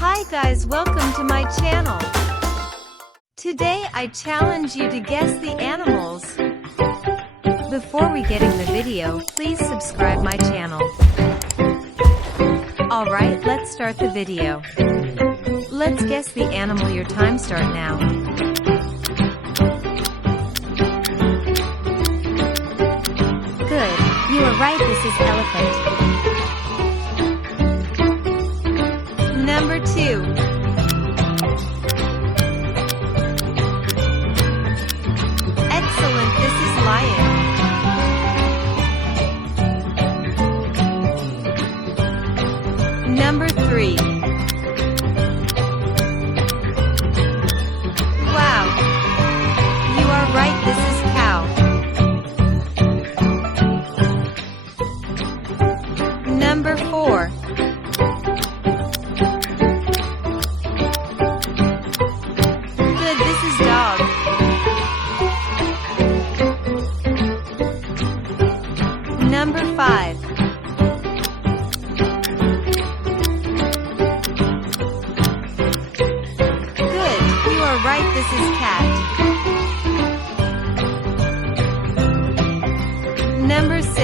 Hi guys, welcome to my channel. Today I challenge you to guess the animals. Before we get in the video, please subscribe my channel. Alright, let's start the video. Let's guess the animal. Your time start now. Good, you are right, this is elephant. Number 2. Excellent, this is lion. Number 3. Wow, you are right, this is cow. Number 4. Number 5. Good, you are right, this is cat. Number 6.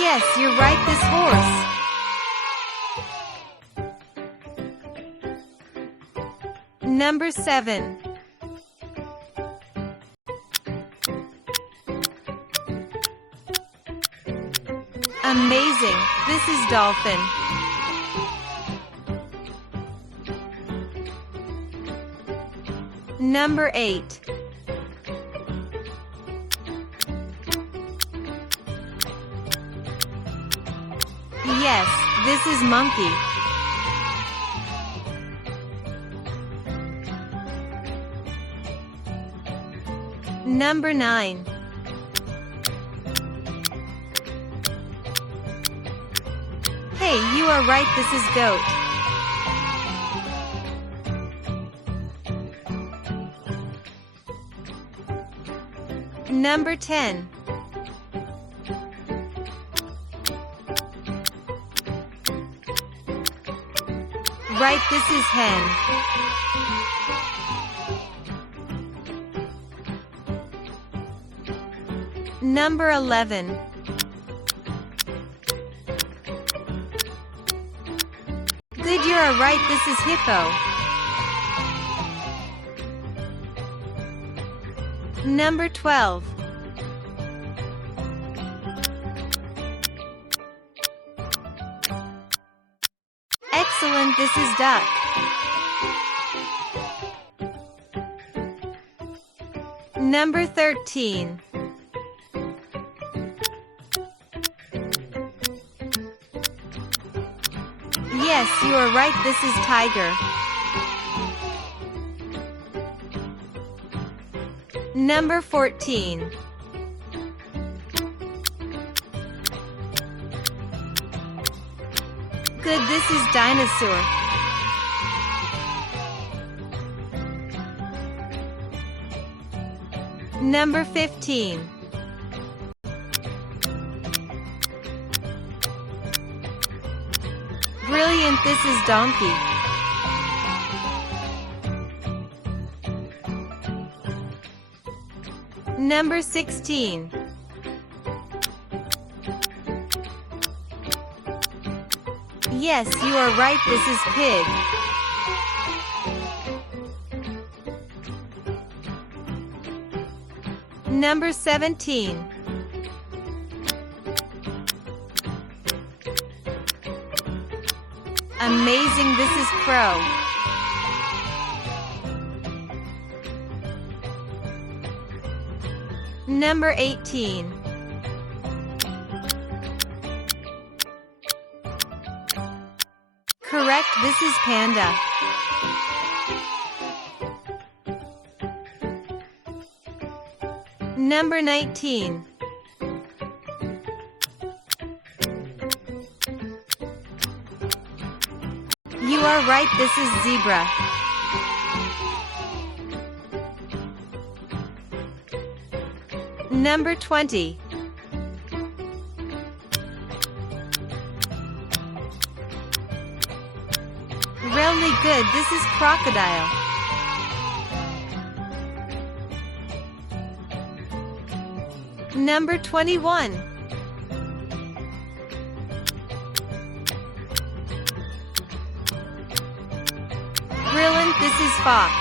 Yes, you're right, this horse. Number 7. Amazing, this is dolphin. Number 8. Yes, this is monkey. Number 9. Hey, you are right, this is goat. Number 10. Right, this is hen. Number 11. Good, you are right, this is hippo. Number 12. Excellent, this is duck. Number 13. Yes, you are right, this is tiger. Number 14. Good, this is dinosaur. Number 15. Brilliant, this is donkey. Number 16. Yes, you are right, this is pig. Number 17. Amazing, this is crow. Number 18. Correct, this is panda. Number 19. You are right, this is zebra. Number 20. Really good, this is crocodile. Number 21. Brilliant, this is fox.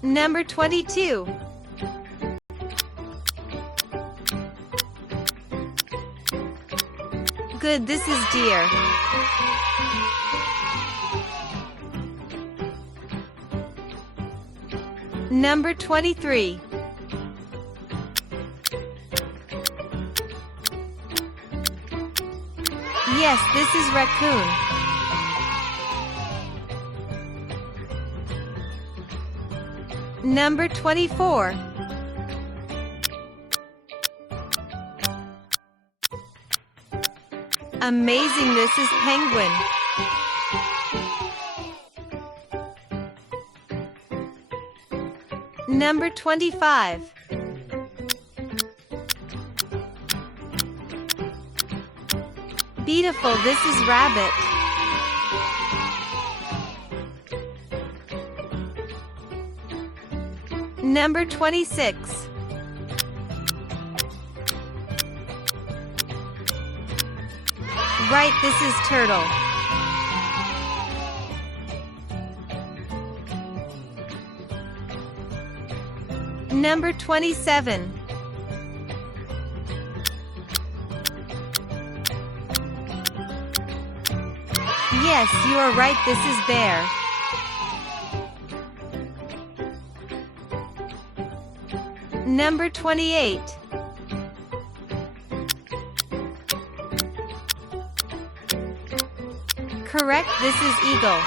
Number 22. Good, this is deer. Number 23. Yes, this is raccoon. Number 24. Amazing, this is penguin. Number 25. Beautiful, this is rabbit. Number 26. Right, this is turtle. Number 27. Yes, you are right, this is bear. Number 28. Correct, this is eagle.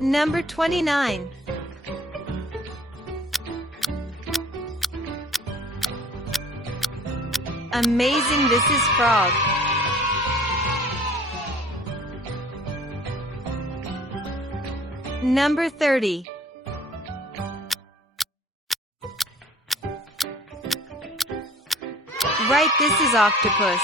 Number 29. Amazing, this is frog. Number 30. Right, this is octopus.